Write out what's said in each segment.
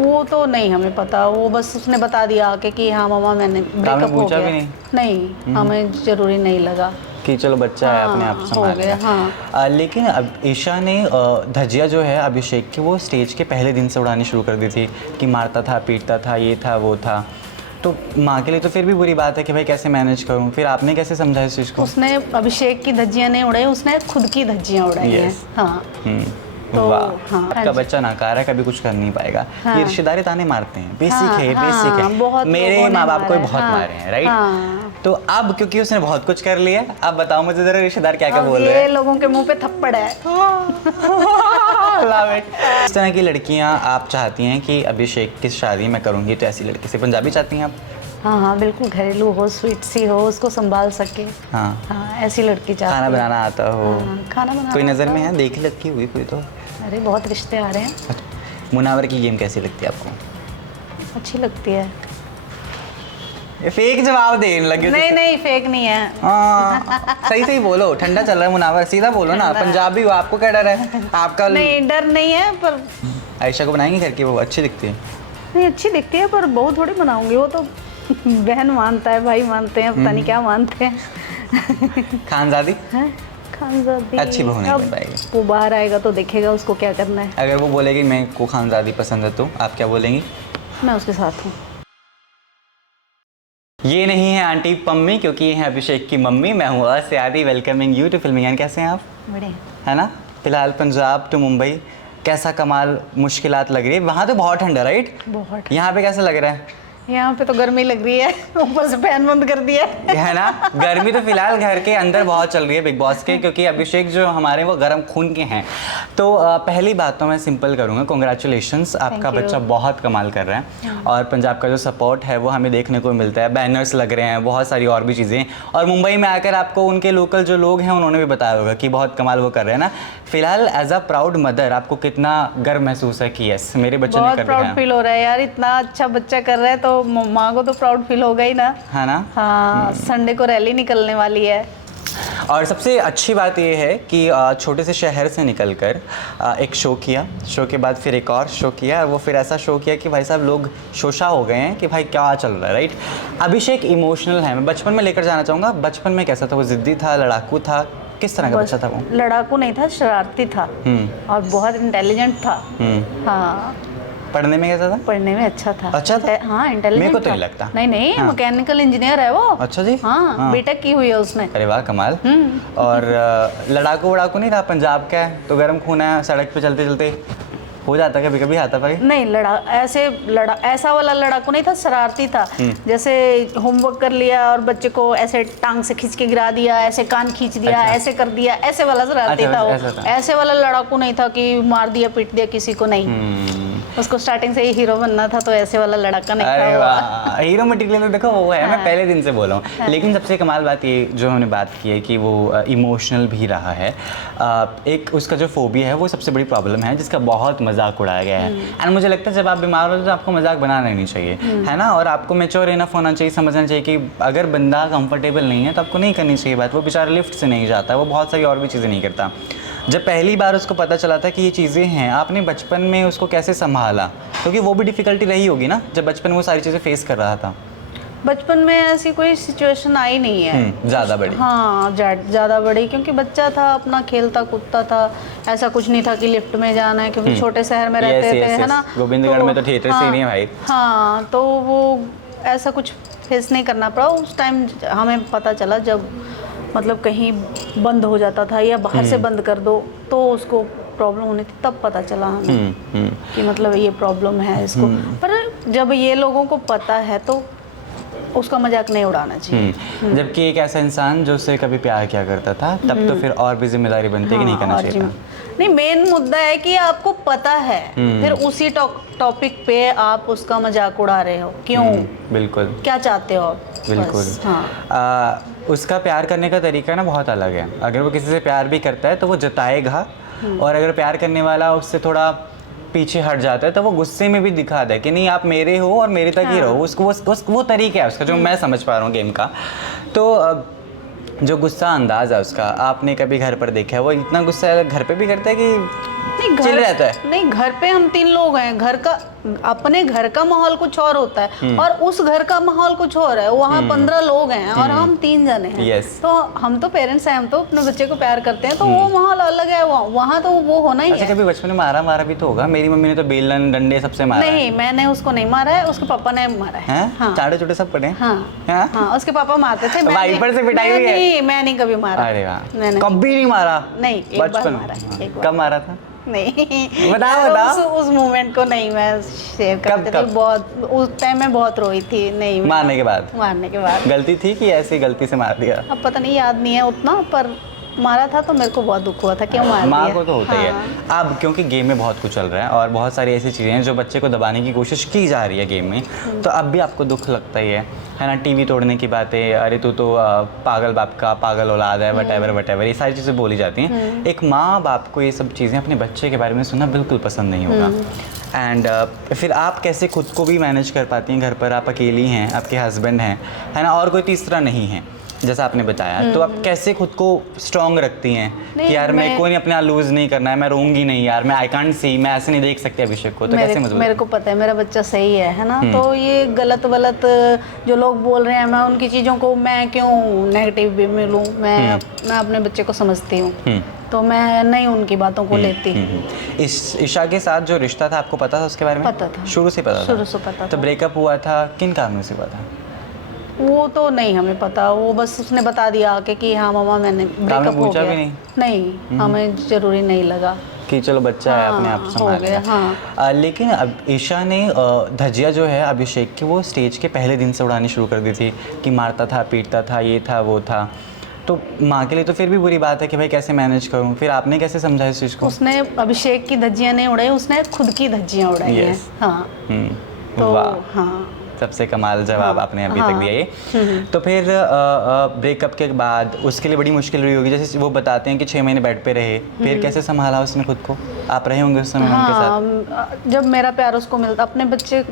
वो तो नहीं हमें पता, वो बस उसने बता दिया आके कि हाँ मामा मैंने ब्रेकअप हो गया। भी नहीं हमें जरूरी नहीं लगा कि चलो बच्चा है अपने आप हो संभालेगा। गया। हाँ लेकिन अब ईशा ने धज्जियाँ जो है अभिषेक की वो स्टेज के पहले दिन से उड़ानी शुरू कर दी थी कि मारता था, पीटता था, ये था वो था। तो माँ के लिए तो फिर भी बुरी बात है कि भाई कैसे मैनेज करूँ, फिर आपने कैसे समझा इस चीज़ को? उसने अभिषेक की धज्जियाँ नहीं उड़ाई, उसने खुद की धज्जियाँ उड़ाई हैं। हाँ तो वाह, हाँ, आपका बच्चा नाकार है, कभी कुछ कर नहीं पाएगा। हाँ, ये रिश्तेदारी ताने मारते हैं, बेसिक है, हाँ, बेसिक है। बहुत मेरे माँ बाप को भी बहुत हाँ, मारे हैं, राइट? हाँ, तो अब क्योंकि उसने बहुत कुछ कर लिया, अब बताओ मुझे जरा रिश्तेदार क्या क्या अब बोल रहे ये हैं। लोगों के मुंह पे थप्पड़ है। Love it। इस तरह की लड़कियां आप चाहती हैं कि अभिषेक की शादी मैं करूंगी तो ऐसी लड़की से? पंजाबी चाहती हैं आप? हाँ बिल्कुल, घरेलू हो, स्वीट सी हो, उसको संभाल सके। हाँ, ऐसी लड़की चाहती खाना हूँ। बनाना आता हो? खाना बनाना कोई नज़र आता में हो। है, देख लगती हुई कोई तो? अरे बहुत रिश्ते आ रहे हैं। मुनावर की गेम कैसी लगती है आपको? अच्छी लगती है। ये फेक जवाब देने लगे। नहीं नहीं फेक नहीं है। हाँ, सही सही बोलो, ठंडा चल रहा है मुनावर, सीधा बोलो ना, पंजाबी हो, आपको क्या डर है? आपका नहीं डर नहीं है, पर आयशा को बनाएंगे घर की, वो अच्छी दिखती है। नहीं अच्छी दिखती है, पर बहू थोड़ी बनाऊंगी। वो तो बहन मानता है, भाई मानते हैं, पता नहीं क्या मानते हैं। खानजादी खानजादी अच्छी बहू नहीं अब बन पाएगी। वो बाहर आएगा तो देखेगा उसको क्या करना है। अगर वो बोलेगी मैं को खानजादी पसंद है तो आप क्या बोलेंगी? मैं उसके साथ हूँ। ये नहीं है आंटी पम्मी, क्योंकि ये है अभिषेक की मम्मी। मैं हूँ सियादी, वेलकमिंग यू टू फिल्मी ज्ञान। कैसे हैं आप? बढ़िया है ना? फिलहाल पंजाब टू मुंबई कैसा कमाल मुश्किलात लग रही है? वहाँ तो बहुत ठंडा, राइट? बहुत। यहाँ पे कैसा लग रहा है? यहाँ पे तो गर्मी लग रही है, ऊपर से फैन बंद कर दिया है ना? गर्मी तो फिलहाल घर के अंदर बहुत चल रही है बिग बॉस के, क्योंकि अभिषेक जो हमारे वो गर्म खून के हैं। तो पहली बात तो मैं सिंपल करूँगा, कॉन्ग्रेचुलेशंस, आपका बच्चा बहुत कमाल कर रहा है। और पंजाब का जो सपोर्ट है वो हमें देखने को मिलता है, बैनर्स लग रहे हैं, बहुत सारी और भी चीज़ें। और मुंबई में आकर आपको उनके लोकल जो लोग हैं उन्होंने भी बताया होगा कि बहुत कमाल वो कर रहे हैं ना। फिलहाल एज अ प्राउड मदर आपको कितना गर्व महसूस है कि यस मेरे बच्चे ने कर दिखाया? बहुत प्राउड फील हो रहा है यार, इतना अच्छा बच्चा कर रहा है तो माँ को तो प्राउड फील होगा ही ना। है ना? हाँ संडे को रैली निकलने वाली है। और सबसे अच्छी बात ये है कि छोटे से शहर से निकलकर एक शो किया, शो के बाद फिर एक और शो किया, और वो फिर ऐसा शो किया कि भाई साहब लोग शोशा हो गए हैं कि भाई क्या चल रहा है, राइट? अभिषेक इमोशनल है, मैं बचपन में लेकर जाना चाहूँगा। बचपन में कैसा था वो? ज़िद्दी था, लड़ाकू था, किस तरह का बच्चा था वो? लड़ाकू नहीं था, शरारती था और बहुत इंटेलिजेंट था। हाँ पढ़ने में कैसा था? पढ़ने में अच्छा था। अच्छा था? हाँ इंटेलिजेंट। मेरे को तो नहीं लगता। नहीं हाँ। मैकेनिकल इंजीनियर है वो। अच्छा जी। हाँ बीटेक की हुई है उसने। अरे वाह कमाल। और लड़ाकू वड़ाकू नहीं था, पंजाब का है तो गर्म खून है, सड़क पे चलते चलते हो जाता कभी कभी आता भाई? नहीं ऐसा वाला लड़ाकू नहीं था, शरारती था। जैसे होमवर्क कर लिया और बच्चे को ऐसे टांग से खींच के गिरा दिया, ऐसे कान खींच दिया, अच्छा। ऐसे कर दिया, ऐसे वाला शरारती अच्छा, था वो। ऐसा था। ऐसे वाला लड़ाकू नहीं था कि मार दिया पीट दिया किसी को, नहीं। उसको स्टार्टिंग से ही हीरो बनना था, तो ऐसे वाला लड़का नहीं अरे था। वाह, हीरो मटेरियल तो देखो वो है। हाँ। मैं पहले दिन से बोला हूँ। लेकिन सबसे कमाल बात ये जो हमने बात की है कि वो इमोशनल भी रहा है। एक उसका जो फोबिया है वो सबसे बड़ी प्रॉब्लम है, जिसका बहुत मजाक उड़ाया गया है। एंड मुझे लगता है जब आप बीमार हो तो आपको मजाक बनाना नहीं चाहिए, है ना? और आपको मैच्योर इनफ होना चाहिए, समझना चाहिए कि अगर बंदा कंफर्टेबल नहीं है तो आपको नहीं करनी चाहिए बात। वो बेचारा लिफ्ट से नहीं जाता, वो बहुत सारी और भी चीज़ें नहीं करता। जब पहली बार उसको पता चला था कि ये चीज़ें हैं, आपने बचपन में उसको कैसे संभाला? क्योंकि वो भी डिफ़िकल्टी रही होगी ना जब बचपन में वो सारी चीज़ें फेस कर रहा था। बचपन में ऐसी कोई सिचुएशन आई नहीं है ज़्यादा बड़ी। हाँ ज़्यादा बड़ी, क्योंकि बच्चा था, अपना खेलता कूदता था। ऐसा कुछ नहीं था कि लिफ्ट में जाना है, क्योंकि छोटे शहर में रहते थे, है ना? गोविंदगढ़ में तो थिएटर से ही नहीं है भाई। हाँ तो वो ऐसा कुछ फेस नहीं करना पड़ा उस टाइम। हमें पता चला जब मतलब कहीं बंद हो जाता था या बाहर से बंद कर दो तो उसको प्रॉब्लम होनी थी, तब पता चला हमें कि मतलब ये प्रॉब्लम है इसको। पर जब ये लोगों को पता है तो उसका मजाक नहीं उड़ाना चाहिए। जबकि एक ऐसा इंसान जो उससे कभी प्यार किया करता था, तब तो फिर और भी जिम्मेदारी बनती है कि नहीं करना चाहिए था। नहीं मेन मुद्दा है कि आपको पता है, फिर उसी टॉपिक पे आप उसका मजाक उड़ा रहे हो, क्यों? बिल्कुल। क्या चाहते हो आप? बिल्कुल। हाँ। उसका प्यार करने का तरीका ना बहुत अलग है। अगर वो किसी से प्यार भी करता है तो वो जताएगा, और अगर प्यार करने वाला उससे थोड़ा पीछे हट जाता है तो वो गुस्से में भी दिखाता है कि नहीं आप मेरे हो और मेरे तक ही रहो। उसको वो तरीका है उसका जो मैं समझ पा रहा हूँ गेम का। तो जो गुस्सा अंदाज है उसका, आपने कभी घर पर देखा है? वो इतना गुस्सा घर पे भी करता है कि नहीं चिल रहता है? नहीं, घर पे हम 3 लोग हैं। घर का, अपने घर का माहौल कुछ और होता है और उस घर का माहौल कुछ और है। वहाँ 15 लोग हैं और हम 3 जने हैं। Yes. तो हम तो पेरेंट्स हैं, हम तो अपने बच्चे को प्यार करते हैं, तो वो माहौल अलग है। वहाँ तो वो होना ही अच्छा, है। कभी बचपन में मारा भी तो होगा? मेरी मम्मी ने तो बेलन डंडे सबसे मारा है। नहीं, मैंने उसको नहीं मारा है, उसके पापा ने मारा है। हैं? हाँ चाटे चोटे सब पड़े हैं? हाँ हाँ? हाँ, उसके पापा मारते थे। वाइपर से पिटाई हुई है? मैं नहीं कभी मारा। अरे वाह, मैंने कभी नहीं मारा? नहीं, एक बार बचपन मारा है, में? एक बार। कब मारा था? नहीं, बताओ। उस मोमेंट को नहीं मैं शेयर करती थी। बहुत उस टाइम मैं बहुत रोई थी। नहीं, मारने के बाद? मारने के बाद गलती थी कि ऐसे ही गलती से मार दिया? अब पता नहीं, याद नहीं है उतना, पर मारा था तो मेरे को बहुत दुख हुआ था, क्यों मार दिया। माँ को तो होता ही है। हाँ। अब क्योंकि गेम में बहुत कुछ चल रहा है और बहुत सारी ऐसी चीज़ें हैं जो बच्चे को दबाने की कोशिश की जा रही है गेम में, तो अब भी आपको दुख लगता ही है ना? टीवी तोड़ने की बातें, अरे तू तो पागल बाप का पागल औलाद है, वटेवर ये सारी चीज़ें बोली जाती हैं। एक माँ बाप को ये सब चीज़ें अपने बच्चे के बारे में सुनना बिल्कुल पसंद नहीं होगा। एंड फिर आप कैसे खुद को भी मैनेज कर पाती हैं? घर पर आप अकेली हैं, आपके हस्बैंड हैं, है ना, और कोई तीसरा नहीं है जैसा आपने बताया, तो आप कैसे खुद को स्ट्रॉन्ग रखती हैं कि यार मेरे को नहीं अपना लूज नहीं करना है, मैं रोऊंगी नहीं यार, मैं आई कांट सी, मैं ऐसे नहीं देख सकती अभिषेक को, तो कैसे मजबूत? मेरे को पता है मेरा बच्चा सही है ना? तो ये गलत जो लोग बोल रहे हैं, मैं उनकी चीज़ों को मैं क्यों नेगेटिव वे में लूँ? मैं अपने बच्चे को समझती हूँ, तो मैं नहीं उनकी बातों को लेती। इस ईशा के साथ जो रिश्ता था, आपको पता था उसके बारे में? पता था, शुरू से पता था? शुरू से पता तो था। ब्रेकअप हुआ था किन कारणों से हुआ था? वो तो नहीं हमें पता, वो बस उसने बता दिया आके कि हाँ मामा मैंने ब्रेकअप हो पूछा गया। भी नहीं, हमें जरूरी नहीं लगा कि चलो बच्चा है, अपने आप हाँ, संभाल हो गया, लेगा। हाँ। लेकिन अब ईशा ने धजिया जो है अभिषेक की, वो स्टेज के पहले दिन से उड़ानी शुरू कर दी थी कि मारता था, पीटता था, ये था वो था। तो माँ के लिए तो फिर भी बुरी बात है कि भाई कैसे मैनेज करूँ, फिर आपने कैसे समझा इस चीज़ को? उसने अभिषेक की धज्जियाँ नहीं उड़ाई, उसने खुद की धज्जियाँ उड़ाई हैं। हाँ, तो वाह, हाँ, सबसे कमाल जवाब आपने अभी तक दिया ये। तो फिर ब्रेकअप के बाद उसके लिए बड़ी मुश्किल रही होगी, जैसे वो बताते हैं कि 6 महीने बेड पे रहे, फिर कैसे संभाला उसने खुद को? आप रहे होंगे उस समय उनके साथ? हाँ, जब मेरा प्यार उसको मिलता, अपने बच्चे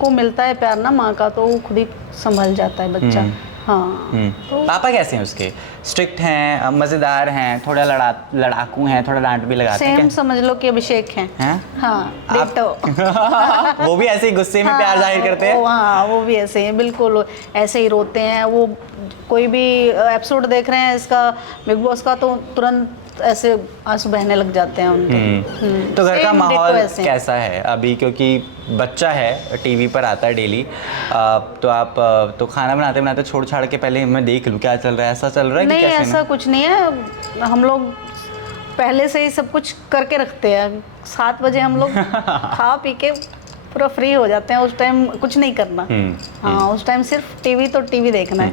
को मिलता है प्यार ना माँ का, तो वो खुद ही संभल जाता है बच्चा। हाँ। तो पापा कैसे हैं उसके? स्ट्रिक्ट हैं, मज़ेदार हैं, थोड़ा लड़ाकू हैं, थोड़ा डांट भी लगाते हैं सेम समझ लो कि अभिषेक हैं। हैं? हाँ, डिट्टो। वो भी ऐसे ही गुस्से में प्यार जाहिर करते हैं? हाँ, वो भी ऐसे हैं, बिल्कुल ऐसे ही रोते हैं। वो कोई भी एपिसोड देख रहे हैं इसका, बिग बॉस का, तो तुरंत ऐसे आंसू बहने लग जाते हैं उनके। तो घर का Same माहौल ditto ऐसे हैं। कैसा है अभी? क्योंकि बच्चा है, टीवी पर आता है डेली, तो आप तो खाना बनाते बनाते छोड़ छाड़ के पहले मैं देख लूँ क्या चल रहा है, ऐसा चल रहा है कि नहीं, कैसे? ऐसा कुछ नहीं है, हम लोग पहले से ही सब कुछ करके रखते हैं। 7 बजे हम लोग खा पी के पूरा फ्री हो जाते हैं, उस टाइम कुछ नहीं करना। हाँ, उस टाइम सिर्फ टीवी, तो टीवी देखना है।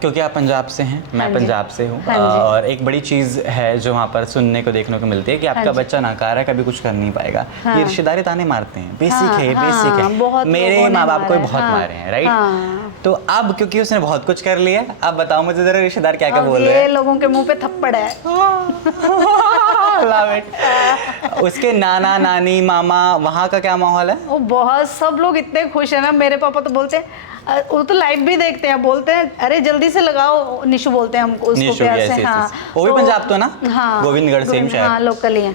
क्योंकि आप पंजाब से हैं, मैं हाँ जी। पंजाब से हूँ, हाँ जी। और एक बड़ी चीज़ है जो वहाँ पर सुनने को देखने को मिलती है कि आपका हाँ जी। बच्चा नाकार है, कभी कुछ कर नहीं पाएगा। हाँ। ये रिश्तेदारी ताने मारते हैं, बेसिक हाँ, है, हाँ, बेसिक है। बहुत मेरे लोगों ने माँ बाप को भी मारा है, बहुत हाँ, मारे हैं, राइट? हाँ। तो अब क्योंकि उसने बहुत कुछ कर लिया, अब बताओ मुझे जरा रिश्तेदार क्या क्या अब बोल रहे ये हैं? लोगों के मुंह पे थप्पड़ है। Love it। उसके नाना नानी मामा, वहाँ का क्या माहौल है? वो बहुत, सब लोग इतने खुश है ना। मेरे पापा तो बोलते हैं, वो तो लाइव भी देखते हैं, बोलते हैं अरे जल्दी से लगाओ, निशु बोलते हैं हमको, उसको निशु, प्यार yes, से। yes, हाँ, yes। वो भी पंजाब तो ना? हाँ, गोविंदगढ़, सेम शहर। हाँ, लोकल ही है।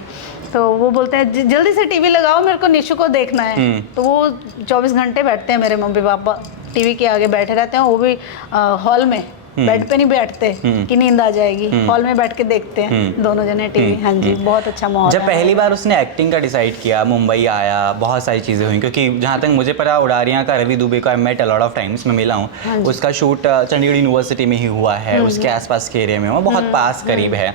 तो वो बोलते हैं जल्दी से टीवी लगाओ, मेरे को निशु को देखना है। तो वो 24 घंटे बैठते हैं, मेरे मम्मी पापा टीवी के आगे बैठे रहते हैं। वो भी हॉल में, बेड पे नहीं बैठते कि नींद आ जाएगी, हॉल में बैठ के देखते हैं दोनों जने टीवी। हाँ जी, बहुत अच्छा माहौल जब है। पहली बार उसने एक्टिंग का डिसाइड किया, मुंबई आया, बहुत सारी चीज़ें हुई, क्योंकि जहाँ तक मुझे पता उडारियाँ का रवि दुबे का met a lot of times, मैं मिला हूँ। उसका शूट चंडीगढ़ यूनिवर्सिटी में ही हुआ है, उसके आसपास के एरिया में, वो बहुत पास करीब है।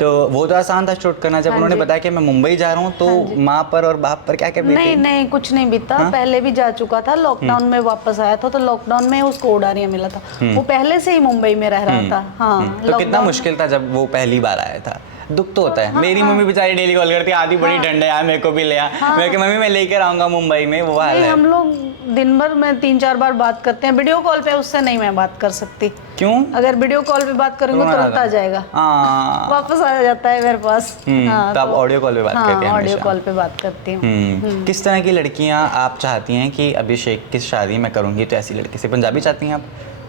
तो वो तो आसान था शूट करना। जब उन्होंने बताया कि मैं मुंबई जा रहा हूँ, तो माँ पर और बाप पर क्या क्या बीती? नहीं नहीं, कुछ नहीं बीता। पहले भी जा चुका था, लॉकडाउन में वापस आया था, तो लॉकडाउन में उसको उडारियाँ मिला था। वो पहले से ही मुंबई में रह रहा था। हाँ, तो कितना lockdown- मुश्किल था जब वो पहली बार आया था? दुख तो होता है। मेरी मम्मी बेचारी डेली कॉल करती है, आधी बड़ी ठंड है यार, मेरे को भी ले आ। मैं कहा मम्मी मैं लेकर आऊंगा मुंबई में, वो हाल नहीं, है। हम लोग दिन भर में 3-4 बार बात करते हैं वीडियो कॉल पे, उससे नहीं मैं बात कर सकती। क्यों? अगर वीडियो कॉल पे बात करूंगी तुम्हारा तुरंत आ जाएगा, हाँ। वापस आ जाता है मेरे पास। हाँ, तो आप ऑडियो कॉल पे बात करते हैं ऑडियो हमेशा? कॉल पे बात करती हूँ। किस तरह की लड़कियां आप चाहती हैं कि अभिषेक की शादी मैं करूंगी तो ऐसी लड़की से? पंजाबी चाहती हैं आप?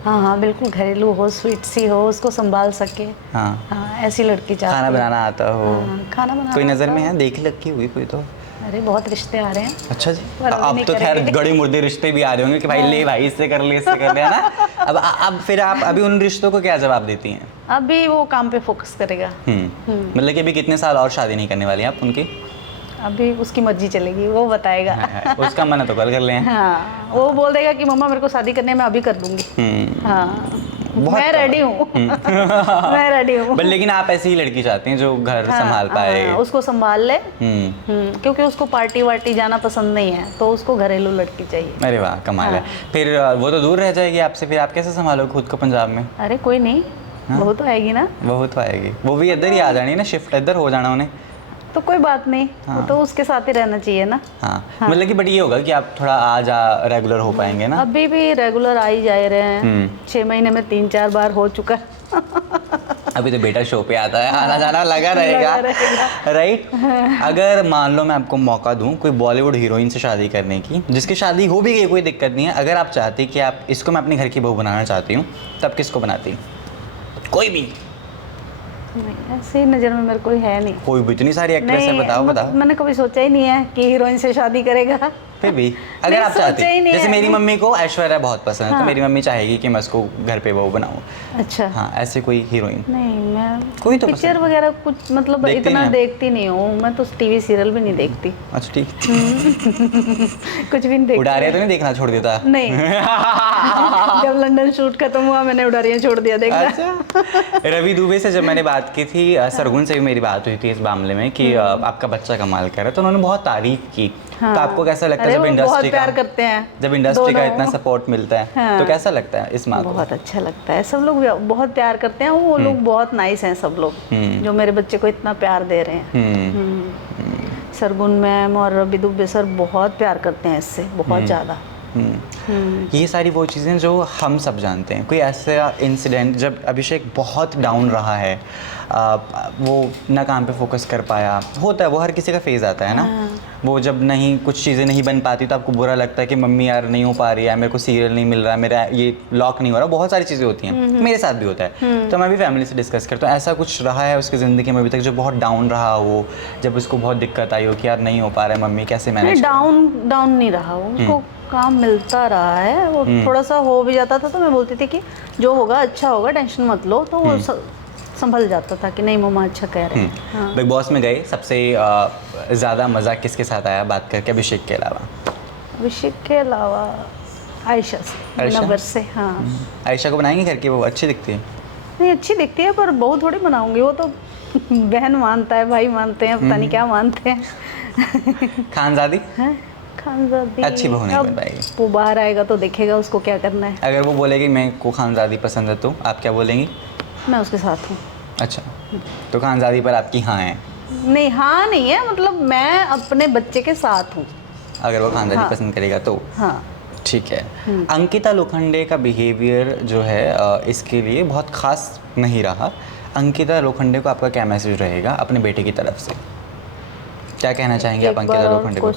हाँ हाँ बिल्कुल, घरेलू हो, स्वीट सी हो, उसको संभाल सके। हाँ, हाँ ऐसी लड़की चाहती खाना हूँ। बनाना आता हो। हाँ, खाना बनाना कोई नज़र आता में हो। है, देख लगी हुई कोई तो? अरे बहुत रिश्ते आ रहे हैं। अच्छा जी, पर अभी अब नहीं तो खैर करेंगे। गड़ी मुर्दे रिश्ते भी आ रहे होंगे कि भाई ले भाई इससे कर ले, इससे कर ले, है ना? अब फिर आप अभी उन रिश्तों को क्या जवाब देती हैं? अभी वो काम पे फोकस करेगा। मतलब कि अभी कितने साल और शादी नहीं करने वाली हैं आप उनकी? अभी उसकी मर्जी चलेगी, वो बताएगा। उसका मन है तो कल कर लें। हाँ वो बोल देगा कि मम्मा मेरे को शादी करने में अभी कर दूंगी। हाँ मैं रेडी हूँ। मैं रेडी हूँ। बट लेकिन आप ऐसी ही लड़की चाहती हैं जो घर संभाल पाए। हाँ, उसको संभाल ले। क्योंकि उसको पार्टी वार्टी जाना पसंद नहीं है, तो उसको घरेलू लड़की चाहिए। अरे वाह कमाल है। फिर वो तो दूर रह जाएगी आपसे, फिर आप कैसे संभालोगे खुद को पंजाब में? अरे कोई नहीं, वो तो आएगी ना। वो तो आएगी, वो भी इधर ही आ जानी ना, शिफ्ट इधर हो जाना उन्हें। तो कोई बात नहीं, वो तो उसके साथ ही रहना चाहिए ना। हाँ, मतलब कि बट ये होगा कि आप थोड़ा आ जा रेगुलर हो पाएंगे ना। अभी भी रेगुलर आ ही जा रहे हैं। 6 महीने में 3-4 बार हो चुका। अभी तो बेटा शो पे आता है, आना जाना लगा रहेगा, राइट? अगर मान लो मैं आपको मौका दूं कोई बॉलीवुड हीरोइन से शादी करने की, जिसकी शादी हो भी गई, कोई दिक्कत नहीं है, अगर आप चाहती कि आप इसको मैं अपने घर की बहू बनाना चाहती हूँ, तब किसको बनाती? कोई भी? नहीं, ऐसी नज़र में मेरे कोई है नहीं। कोई भी? इतनी सारी एक्ट्रेस है, बताओ बताओ। मैंने कभी सोचा ही नहीं है कि हीरोइन से शादी करेगा। फिर भी अगर आप चाहती, जैसे मेरी है। मम्मी को ऐश्वर्या बहुत पसंद है, तो मेरी मम्मी चाहेगी कि मैं उसको घर पे बहू बनाऊं। अच्छा। हाँ, ऐसे कोई हीरोइन? नहीं, मैं कोई तो पिक्चर वगैरह कुछ मतलब देखती इतना नहीं आप? देखती नहीं हूँ मैं, तो टीवी सीरियल भी नहीं देखती। अच्छा ठीक। कुछ भी नहीं देखती। उड़ारिया तो नहीं देखना छोड़ देता? नहीं। जब लंदन शूट खत्म हुआ मैंने उड़ारियाँ छोड़ दिया देखना। अच्छा। रवि दुबे से जब मैंने बात की थी, सरगुन से भी मेरी बात हुई थी इस मामले में कि आपका बच्चा कमाल कर रहा है, तो उन्होंने बहुत तारीफ की। हाँ। तो आपको कैसा लगता है अरे जब वो इंडस्ट्री बहुत का, प्यार करते हैं, जब इंडस्ट्री का दोनों। इतना सपोर्ट मिलता है, हाँ। तो कैसा लगता है इस माँ को? बहुत अच्छा लगता है, सब लोग बहुत प्यार करते हैं, वो लोग बहुत नाइस हैं सब लोग, जो मेरे बच्चे को इतना प्यार दे रहे हैं। सरगुन मैम और रवि दुबे सर बहुत प्यार करते हैं इससे, बहुत ज़्यादा। ये सारी वो चीज़ें जो हम सब जानते हैं। कोई ऐसा इंसिडेंट जब अभिषेक बहुत डाउन रहा है, वो ना काम पे फोकस कर पाया, होता है, वो हर किसी का फेज़ आता है ना। वो जब नहीं कुछ चीज़ें नहीं बन पाती तो आपको बुरा लगता है कि मम्मी यार नहीं हो पा रही है, मेरे को सीरियल नहीं मिल रहा है, मेरा ये लॉक नहीं हो रहा, बहुत सारी चीज़ें होती हैं। मेरे साथ भी होता है, तो मैं भी फैमिली से डिस्कस करता हूँ। ऐसा कुछ रहा है उसकी ज़िंदगी में अभी तक जो बहुत डाउन रहा हो, जब उसको बहुत दिक्कत आई हो कि यार नहीं हो पा रहा है, मम्मी कैसे मैनेज? डाउन नहीं रहा वो, उसको काम मिलता रहा है। वो थोड़ा सा हो भी जाता था तो मैं बोलती थी कि जो होगा अच्छा होगा, टेंशन मत लो, तो वो संभल जाता था कि नहीं मम्मा अच्छा कह रहे हैं। हाँ। बिग बॉस में गए, सबसे ज़्यादा मज़ा किसके साथ आया बात करके, अभिषेक के अलावा? अभिषेक के अलावा आयशा से, नंबर से। हाँ, आयशा को बनाएंगे घर की, वो अच्छी दिखती है? नहीं अच्छी दिखती है, पर बहू थोड़ी बनाऊंगी, वो तो बहन मानता है, भाई मानते हैं, पता नहीं क्या मानते हैं। खानजादी? खानजादी अच्छी बहू नहीं बन पाएगी। वो बाहर आएगा तो देखेगा उसको क्या करना है। अगर वो बोलेगी मेरे को खानजादी पसंद है, तो आप क्या बोलेंगी? मैं उसके साथ हूँ। अच्छा, तो खानजादी पर आपकी हाँ है? नहीं, हाँ नहीं है, मतलब मैं अपने बच्चे के साथ हूँ। अगर वो खानजादी पसंद करेगा तो? हाँ ठीक है। अंकिता लोखंडे का बिहेवियर जो है इसके लिए बहुत खास नहीं रहा। अंकिता लोखंडे को आपका क्या मैसेज रहेगा अपने बेटे की तरफ से? क्या कहना चाहेंगे आप अंकिता लोखंडे को?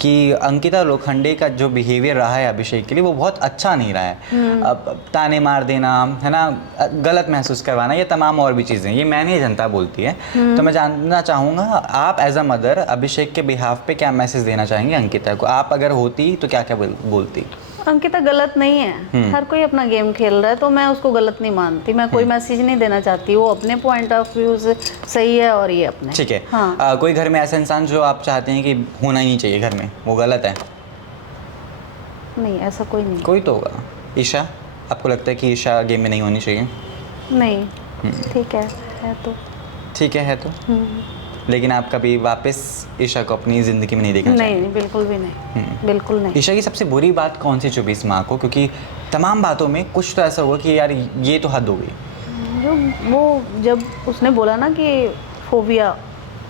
कि अंकिता लोखंडे का जो बिहेवियर रहा है अभिषेक के लिए वो बहुत अच्छा नहीं रहा है। अब ताने मार देना है ना, गलत महसूस करवाना, ये तमाम और भी चीज़ें, ये मैं नहीं, जनता बोलती है। तो मैं जानना चाहूँगा आप एज अ मदर अभिषेक के बिहाफ पे क्या मैसेज देना चाहेंगे अंकिता को? आप अगर होती तो क्या क्या बोलती? अंकिता गलत नहीं है, हर कोई अपना गेम खेल रहा है, तो मैं उसको गलत नहीं मानती, मैं कोई मैसेज नहीं देना चाहती, वो अपने पॉइंट ऑफ व्यू से सही है और ये अपने। ठीक है। हाँ। कोई घर में ऐसा इंसान जो आप चाहते हैं कि होना ही नहीं चाहिए घर में, वो गलत है? नहीं, ऐसा कोई नहीं। कोई तो होगा। ईशा, आपको लगता है कि ईशा गेम में नहीं होनी चाहिए? नहीं, ठीक है तो ठीक है तो लेकिन आप कभी वापस ईशा को अपनी ज़िंदगी में नहीं देखना चाहेंगे? नहीं, बिल्कुल भी नहीं, बिल्कुल नहीं। ईशा की सबसे बुरी बात कौन सी चुभी इस माँ को? क्योंकि तमाम बातों में कुछ तो ऐसा होगा कि यार ये तो हद हो गई। जो वो जब उसने बोला ना कि फोबिया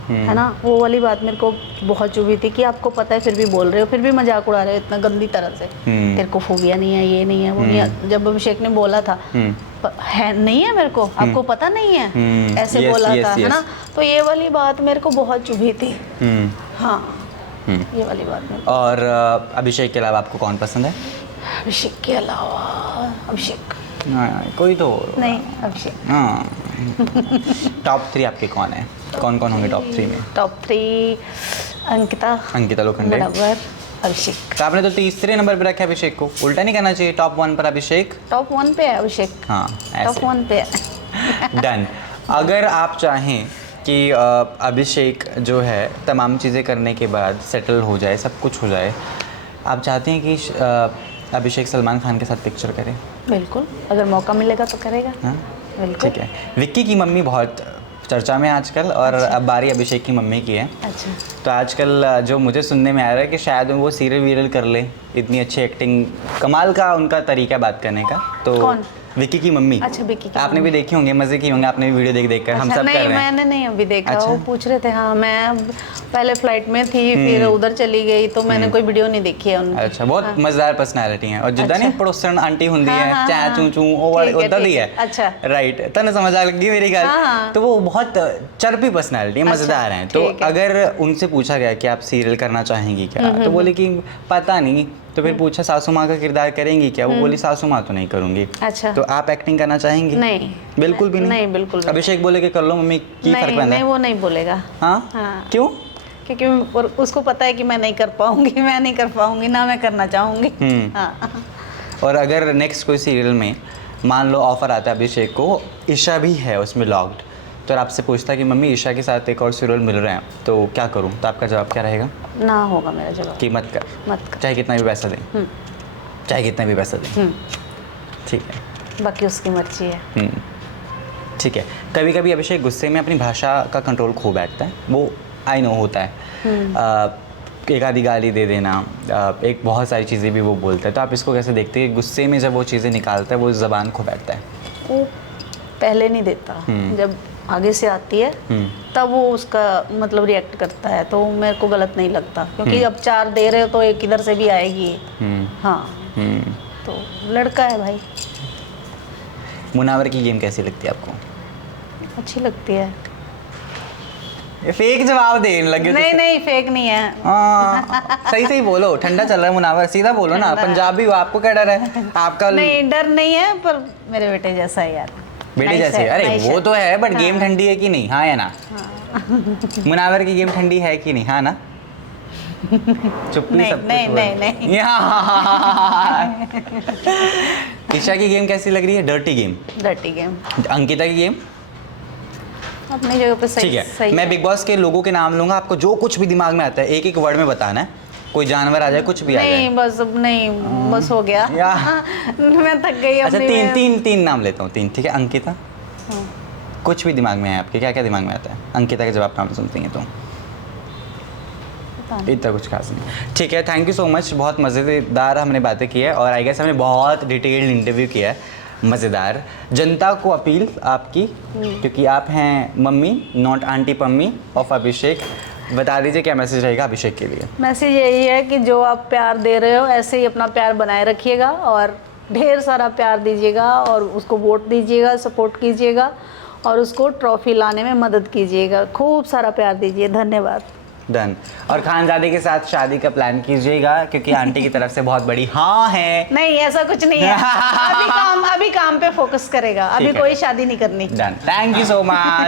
है ना, वो वाली बात मेरे को बहुत चुभी थी कि आपको पता है फिर भी बोल रहे हो, फिर भी मजाक उड़ा रहे हो इतना गंदी तरह से, तेरे को फोबिया नहीं है, ये नहीं है, वो नहीं है। जब अभिषेक ने बोला था है नहीं है मेरे को, आपको पता नहीं है, ऐसे बोला था, है ना, तो ये वाली बात मेरे को बहुत चुभी थी। हाँ, ये वाली बात मेरे को। और अभिषेक के अलावा आपको कौन पसंद है? अभिषेक के अलावा अभिषेक हाँ, कोई तो नहीं अभिषेक। हाँ। टॉप 3 आपके कौन है? कौन कौन होंगे टॉप 3 में? टॉप 3 अंकिता लोखंडे। मुनव्वर, अभिषेक। तो आपने तो तीसरे नंबर पे रखा है अभिषेक को, उल्टा नहीं करना चाहिए, टॉप 1 पर अभिषेक। टॉप 1 पे है अभिषेक। हाँ टॉप ऐसे 1 पे है। डन। अगर आप चाहें कि अभिषेक जो है तमाम चीज़ें करने के बाद सेटल हो जाए, सब कुछ हो जाए, आप चाहते हैं कि अभिषेक सलमान खान के साथ पिक्चर करे? बिल्कुल, अगर मौका मिलेगा तो करेगा। हाँ बिल्कुल। ठीक है। विक्की की मम्मी बहुत चर्चा में आजकल, और अब बारी अभिषेक की मम्मी की है। अच्छा। तो आजकल जो मुझे सुनने में आ रहा है कि शायद वो सीरियल वीरियल कर ले, इतनी अच्छी एक्टिंग, कमाल का उनका तरीका बात करने का। तो कौन? विक्की की मम्मी। अच्छा, विक्की की आपने भी देखी होंगे, मजे की होंगे, आपने भी वीडियो देख कर। हम अच्छा, सब कर नहीं रहे हैं। मैंने नहीं अभी देखा। अच्छा। वो पूछ रहे थे। हाँ, मैं पहले फ्लाइट में थी, फिर उधर चली गई, तो मैंने कोई वीडियो नहीं देखी है उनकी। अच्छा, बहुत मजेदार पर्सनालिटी है, और जिद्दा अच्छा। नहीं पड़ोसन आंटी हुंदी है, हाँ, चाह हाँ, चू चू ठीक है, उदा दी ठीक है। है। अच्छा। राइट, तने समझ आ लगी मेरी गल। हाँ। तो वो बहुत चरपी पर्सनालिटी है, अच्छा, मजेदार हैं। तो ठीक है। अगर उनसे पूछा गया कि आप सीरियल करना चाहेंगी क्या, तो बोले कि पता नहीं। तो फिर पूछा सासू माँ का किरदार करेंगी क्या, वो बोली सासू माँ तो नहीं करूंगी। अच्छा। तो आप एक्टिंग करना चाहेंगी? नहीं, बिल्कुल भी नहीं। नहीं, बिल्कुल भी अभिषेक बोले कि कर लो मम्मी, की फर्क नहीं, पैंदा नहीं, है? वो नहीं बोलेगा। हाँ हाँ। क्यों? क्योंकि उसको पता है कि मैं नहीं कर पाऊंगी, मैं नहीं कर पाऊंगी ना, मैं करना चाहूंगी। हाँ। और अगर नेक्स्ट कोई सीरियल में मान लो ऑफर आता है अभिषेक को, ईशा भी है उसमें लॉक्ड, तो आपसे पूछता है कि मम्मी ईशा के साथ एक और सीरियल मिल रहे हैं, तो क्या करूं? तो आपका जवाब क्या रहेगा? ना होगा मेरा जवाब। कि मत कर, मत कर। चाहे कितना भी पैसा दें। चाहे कितना भी पैसा दें। ठीक है, बाकी उसकी मर्जी है। ठीक है। कभी कभी अभिषेक गुस्से में अपनी भाषा का कंट्रोल खो बैठता है, वो आई नो होता है। एक आधी गाली दे देना, एक बहुत सारी चीज़ें भी वो बोलता है। तो आप इसको कैसे देखते हैं, गुस्से में जब वो चीज़ें निकालता है वो ज़बान खो बैठता है? वो पहले नहीं देता, जब आगे से आती है तब वो उसका मतलब रिएक्ट करता है, तो मेरे को गलत नहीं लगता, क्योंकि अब 4 दे रहे हो तो एक इधर से भी आएगी। हाँ। तो लड़का है भाई। मुनावर की गेम कैसी लगती है आपको? अच्छी लगती है। ये फेक जवाब देने लगे। नहीं, नहीं, फेक नहीं है। हाँ, सही सही बोलो, ठंडा चल रहा है मुनावर, सीधा बोलो ना। पंजाबी हो, आपको क्या डर है? आपका नहीं, डर नहीं है, पर मेरे बेटे जैसा है यार। बेटे जैसे? अरे वो तो है, बट गेम ठंडी है कि नहीं? हाँ या ना? मुनावर की गेम ठंडी है कि नहीं? हाँ ना? चुप्पी नहीं, सब नहीं, कुछ नहीं, नहीं। ईशा की गेम कैसी लग रही है? Dirty game. Dirty game. Ankita की गेम अपनी जगह पे सही। ठीक है। सही मैं बिग बॉस के लोगों के नाम लूंगा, आपको जो कुछ भी दिमाग में आता है एक एक वर्ड में बताना है। कोई जानवर आ जाए, कुछ भी आ जाए। नहीं, बस अब नहीं, बस हो गया। मैं थक गई। अच्छा, अपनी में। तीन नाम लेता हूँ, 3 ठीक है। अंकिता, कुछ भी दिमाग में है आपके, क्या क्या दिमाग में आता है? अंकिता के जवाब नाम सुनती हैं तो इतना कुछ खास नहीं। ठीक है, थैंक यू सो मच। बहुत मज़ेदार हमने बातें की है, और आई गेस हमने बहुत डिटेल्ड इंटरव्यू किया है, मज़ेदार। जनता को अपील आपकी, क्योंकि आप हैं mummy, not aunty Pammi of Abhishek, बता दीजिए क्या मैसेज रहेगा अभिषेक के लिए? मैसेज यही है कि जो आप प्यार दे रहे हो ऐसे ही अपना प्यार बनाए रखिएगा, और ढेर सारा प्यार दीजिएगा, और उसको वोट दीजिएगा, सपोर्ट कीजिएगा, और उसको ट्रॉफी लाने में मदद कीजिएगा। खूब सारा प्यार दीजिए। धन्यवाद। डन। और खानजादे के साथ शादी का प्लान कीजिएगा, क्योंकि आंटी की तरफ से बहुत बड़ी हाँ है। नहीं, ऐसा कुछ नहीं है। अभी काम पे फोकस करेगा, अभी ठीक है। कोई शादी नहीं करनी। Done. Thank you so much.